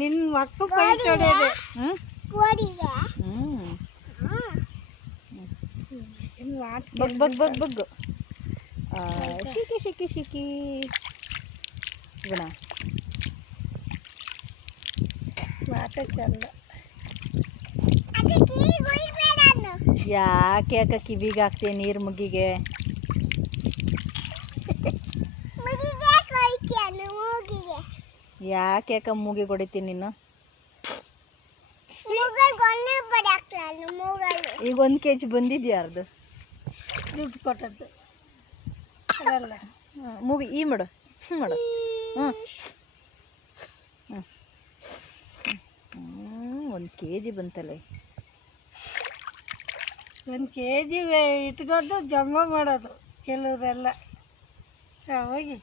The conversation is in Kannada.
ನಿನ್ನ ಮಕ್ಕ ಪೈಟ್ ಹೊಡೆಯೋದು ಬಗ್ ಬಗ್ ಬಗ್ ಬಗ್ ಶಿಕಿ ಶಿಕಿ ಶಿಕಿ ಗುಣ ಮಾತ ಚಂದ. ಯಾಕೆ ಯಾಕೆ ಕಿವಿಗೆ ಹಾಕ್ತೀಯ ನೀರು ಮುಗಿಗೆ? ಯಾಕೆ ಯಾಕೆ ಮೂಗಿಗೆ ಹೊಡಿತೀನಿ ನೀನು? ಈಗ 1 kg ಬಂದಿದ್ಯಾ ಯಾರ್ದು? ದುಡ್ಡು ಕೊಟ್ಟದ್ದು ಅದಲ್ಲ. ಮೂಗಿ ಈ ಮಾಡು ಮಾಡು. 1 kg ಬಂತಲ್ಲ. 1 kg ಇಟ್ಕೊಂಡು ಜಮಾ ಮಾಡೋದು ಕೆಲವರೆಲ್ಲ. ಹೋಗಿ